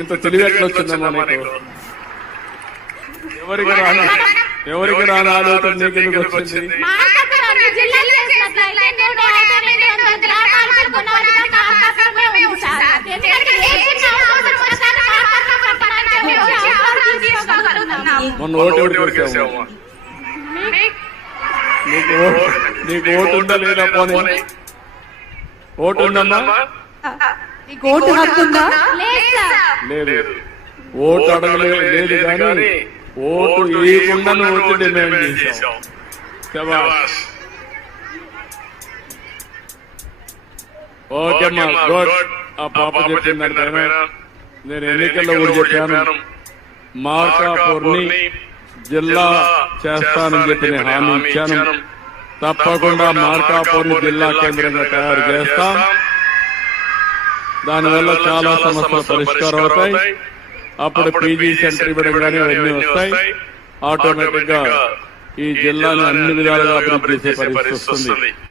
ఇంత తెలివి ఎట్లా వచ్చిందమ్మా నీకు? ఎవరికి రాని ఆలోచన నీకు ఎందుకు వచ్చింది? మొన్న ఓటు కొట్టేసావు. నీకు ఓటు ఉందా లేదా? పోనీ ఓటు ఉందమ్మా? లేదు. ఓటు అడగలేదు కానీ ఓటు వేయకుండా ఓటు డిమాండ్ చేశావు. ఓకేమ్మా, గుడ్. ఆ పాప చెప్పిందంటే నేను ఎన్నికల్లో కూడా చెప్పాను, మార్కాపూర్ని జిల్లా చేస్తానని చెప్పి నేను హామీ ఇచ్చాను. తప్పకుండా మార్కాపూర్ని జిల్లా కేంద్రంగా తయారు చేస్తాం. దానివల్ల చాలా సమస్యలు పరిష్కారం అవుతాయి. అప్పుడు పీజీ సెంటర్ ఇవ్వడం కానీ అవన్నీ వస్తాయి. ఆటోమేటిక్ గా ఈ జిల్లాను అన్ని విధాలుగా అభివృద్ధి చేసే పరిస్థితి వస్తుంది.